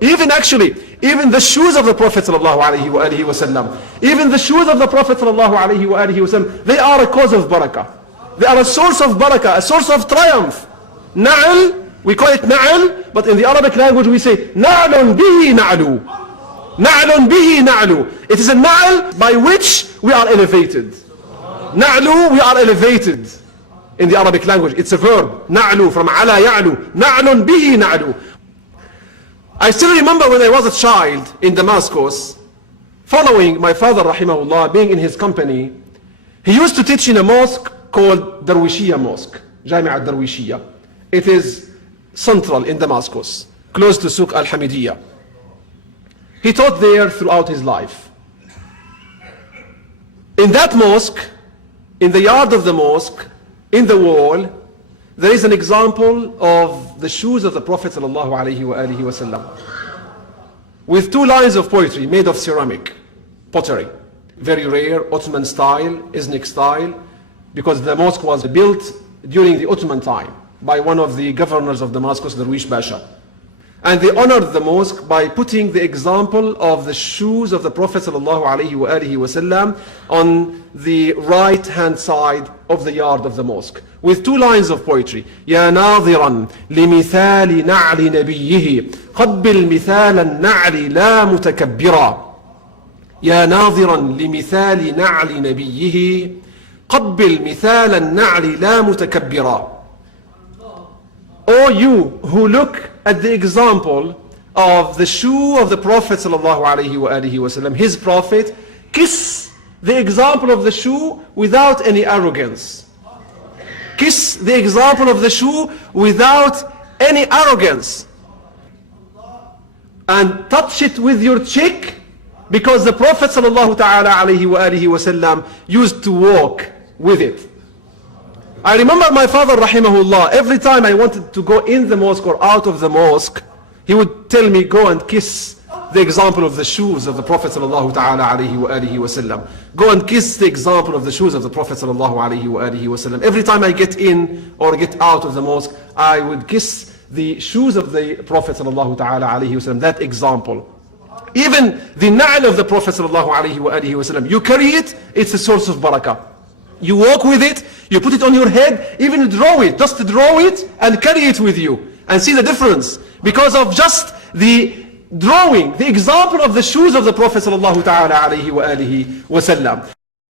Even the shoes of the Prophet ﷺ, even the shoes of the Prophet ﷺ, they are a cause of barakah. They are a source of barakah, a source of triumph. Na'al, we call it na'al, but in the Arabic language we say na'lun bihi na'lu. Na'lun bihi na'lu. It is a na'al by which we are elevated. Na'lu, we are elevated. In the Arabic language, it's a verb. Na'lu, from ala ya'lu. Na'lun bihi na'lu. I still remember when I was a child in Damascus, following my father rahimahullah, being in his company. He used to teach in a mosque called Darwishiyya Mosque, Jami'at Darwishiyya. It is central in Damascus, close to Suq al-Hamidiyya. He taught there throughout his life. In that mosque, in the yard of the mosque, in the wall, there is an example of the shoes of the Prophet ﷺ, with 2 lines of poetry made of ceramic, pottery. Very rare, Ottoman style, Iznik style, because the mosque was built during the Ottoman time by one of the governors of Damascus, Darwish Pasha. And they honored the mosque by putting the example of the shoes of the Prophet ﷺ on the right hand side of the yard of the mosque, with 2 lines of poetry. يا ناظرا لمثال نعل نبيه قبل مثال النعل لا متكبرا. يا ناظرا لمثال نعل نبيه قبل مثال النعل لا متكبرا. O you who look at the example of the shoe of the Prophet ﷺ, his Prophet, kiss the example of the shoe without any arrogance. Kiss the example of the shoe without any arrogance. And touch it with your cheek, because the Prophet ﷺ used to walk with it. I remember my father rahimahullah, every time I wanted to go in the mosque or out of the mosque, he would tell me, go and kiss the example of the shoes of the Prophet ﷺ. Go and kiss the example of the shoes of the Prophet ﷺ. Every time I get in or get out of the mosque, I would kiss the shoes of the Prophet ﷺ, that example. Even the na'al of the Prophet ﷺ, you carry it, it's a source of barakah. You walk with it, you put it on your head, even draw it, just draw it and carry it with you. And see the difference, because of just the drawing, the example of the shoes of the Prophet ﷺ.